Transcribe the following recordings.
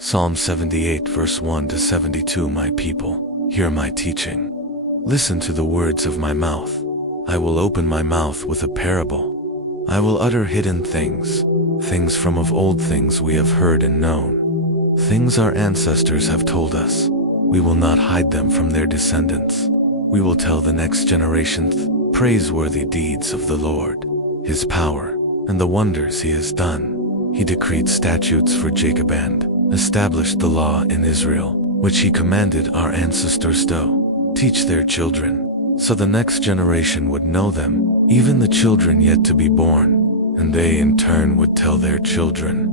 Psalm 78 verse 1 to 72. My people, hear my teaching. Listen to the words of my mouth. I will open my mouth with a parable. I will utter hidden things, things from of old, things we have heard and known, things our ancestors have told us. We will not hide them from their descendants. We will tell the next generation praiseworthy deeds of the Lord, His power, and the wonders He has done. He decreed statutes for Jacob and established the law in Israel, which He commanded our ancestors to teach their children, so the next generation would know them, even the children yet to be born, and they in turn would tell their children.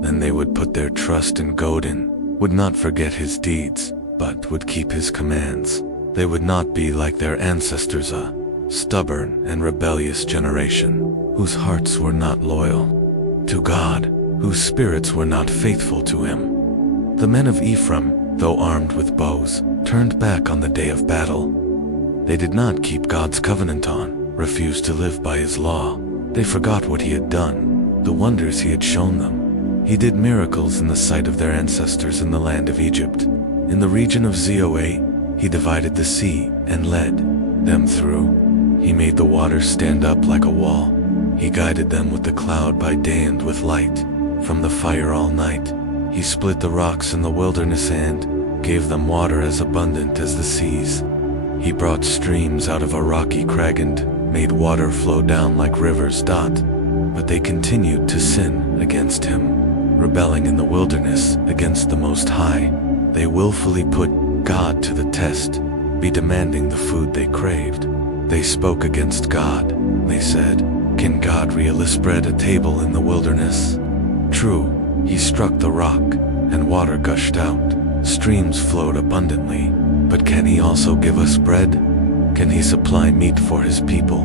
Then they would put their trust in God and would not forget His deeds, but would keep His commands. They would not be like their ancestors, a stubborn and rebellious generation, whose hearts were not loyal to God, whose spirits were not faithful to Him. The men of Ephraim, though armed with bows, turned back on the day of battle. They did not keep God's covenant refused to live by His law. They forgot what He had done, the wonders He had shown them. He did miracles in the sight of their ancestors in the land of Egypt. In the region of Zoa, He divided the sea and led them through. He made the waters stand up like a wall. He guided them with the cloud by day and with light from the fire all night. He split the rocks in the wilderness and gave them water as abundant as the seas. He brought streams out of a rocky crag and made water flow down like rivers. But they continued to sin against Him, rebelling in the wilderness against the Most High. They willfully put God to the test, be demanding the food they craved. They spoke against God. They said, "Can God really spread a table in the wilderness?" True, He struck the rock, and water gushed out. Streams flowed abundantly. But can He also give us bread? Can He supply meat for His people?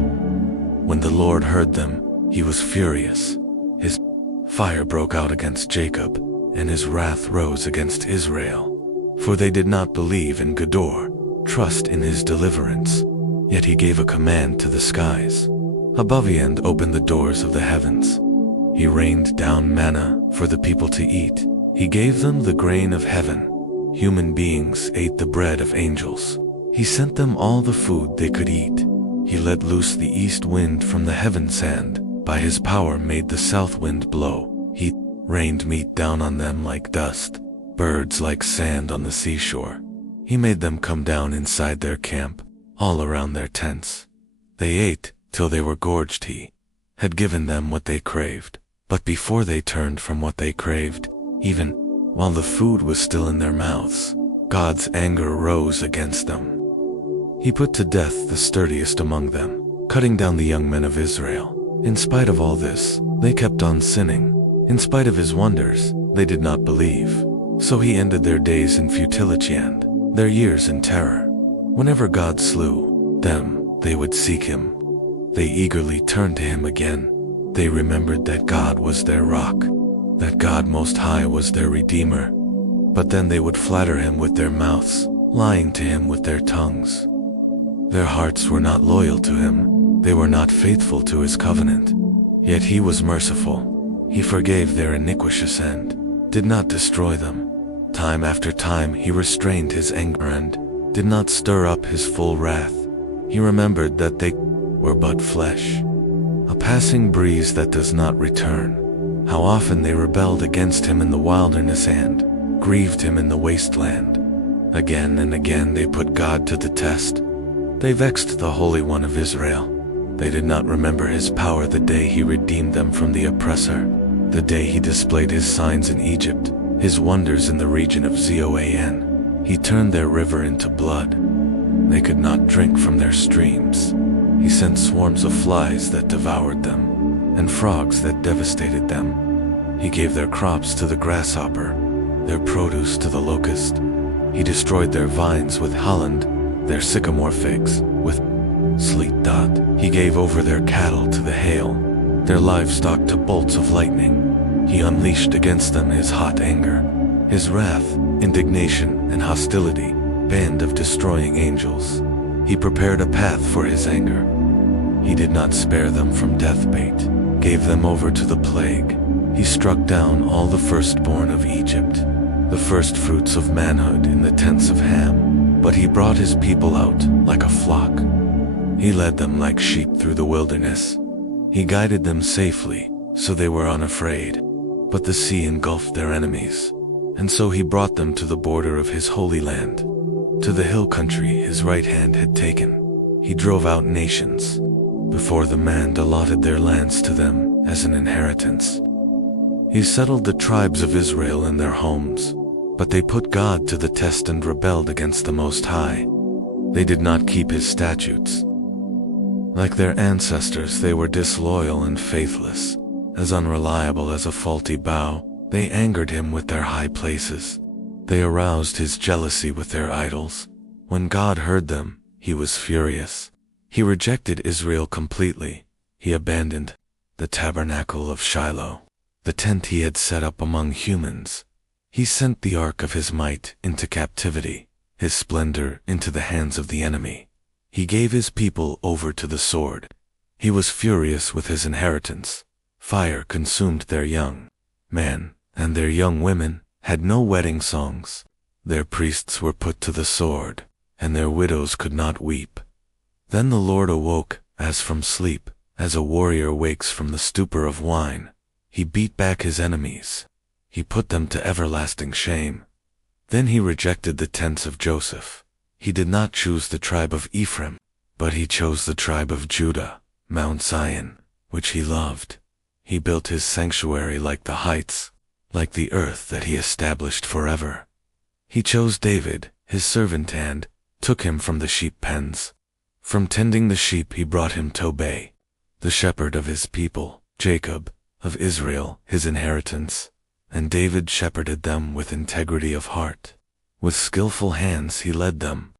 When the Lord heard them, He was furious. His fire broke out against Jacob, and His wrath rose against Israel. For they did not believe in God, trust in His deliverance. Yet He gave a command to the skies above and opened the doors of the heavens. He rained down manna for the people to eat. He gave them the grain of heaven. Human beings ate the bread of angels. He sent them all the food they could eat. He let loose the east wind from the heavens and, by His power, made the south wind blow. He rained meat down on them like dust, birds like sand on the seashore. He made them come down inside their camp, all around their tents. They ate till they were gorged. He had given them what they craved. But before they turned from what they craved, even while the food was still in their mouths, God's anger rose against them. He put to death the sturdiest among them, cutting down the young men of Israel. In spite of all this, they kept on sinning. In spite of His wonders, they did not believe. So He ended their days in futility and their years in terror. Whenever God slew them, they would seek Him. They eagerly turned to Him again. They remembered that God was their rock, that God Most High was their Redeemer. But then they would flatter Him with their mouths, lying to Him with their tongues. Their hearts were not loyal to Him. They were not faithful to His covenant. Yet He was merciful. He forgave their iniquitous and did not destroy them. Time after time He restrained His anger and did not stir up His full wrath. He remembered that they were but flesh, a passing breeze that does not return. How often they rebelled against Him in the wilderness and grieved Him in the wasteland. Again and again they put God to the test. They vexed the Holy One of Israel. They did not remember His power the day He redeemed them from the oppressor, the day He displayed His signs in Egypt, His wonders in the region of Zoan. He turned their river into blood. They could not drink from their streams. He sent swarms of flies that devoured them, and frogs that devastated them. He gave their crops to the grasshopper, their produce to the locust. He destroyed their vines with Holland, their sycamore figs with sleet. He gave over their cattle to the hail, their livestock to bolts of lightning. He unleashed against them His hot anger, His wrath, indignation, and hostility, band of destroying angels. He prepared a path for His anger. He did not spare them from deathbait, gave them over to the plague. He struck down all the firstborn of Egypt. the first fruits of manhood in the tents of Ham. But he brought his people out like a flock. He led them like sheep through the wilderness. He guided them safely, so they were unafraid. But the sea engulfed their enemies, and so he brought them to the border of his holy land, to the hill country his right hand had taken. He drove out nations before the man allotted their lands to them as an inheritance. He settled the tribes of Israel in their homes, but they put God to the test and rebelled against the Most High. They did not keep his statutes. Like their ancestors, they were disloyal and faithless. As unreliable as a faulty bow, they angered him with their high places. They aroused his jealousy with their idols. When God heard them, he was furious. He rejected Israel completely. He abandoned the tabernacle of Shiloh, the tent he had set up among humans. He sent the ark of his might into captivity, his splendor into the hands of the enemy. He gave his people over to the sword. He was furious with his inheritance. Fire consumed their young men, and their young women had no wedding songs. Their priests were put to the sword, and their widows could not weep. Then the Lord awoke, as from sleep, as a warrior wakes from the stupor of wine. He beat back his enemies. He put them to everlasting shame. Then he rejected the tents of Joseph. He did not choose the tribe of Ephraim, but he chose the tribe of Judah, Mount Zion, which he loved. He built his sanctuary like the heights, like the earth that he established forever. He chose David, his servant, and took him from the sheep pens. From tending the sheep he brought him Tobay, the shepherd of his people, Jacob, of Israel, his inheritance. And David shepherded them with integrity of heart. With skillful hands he led them,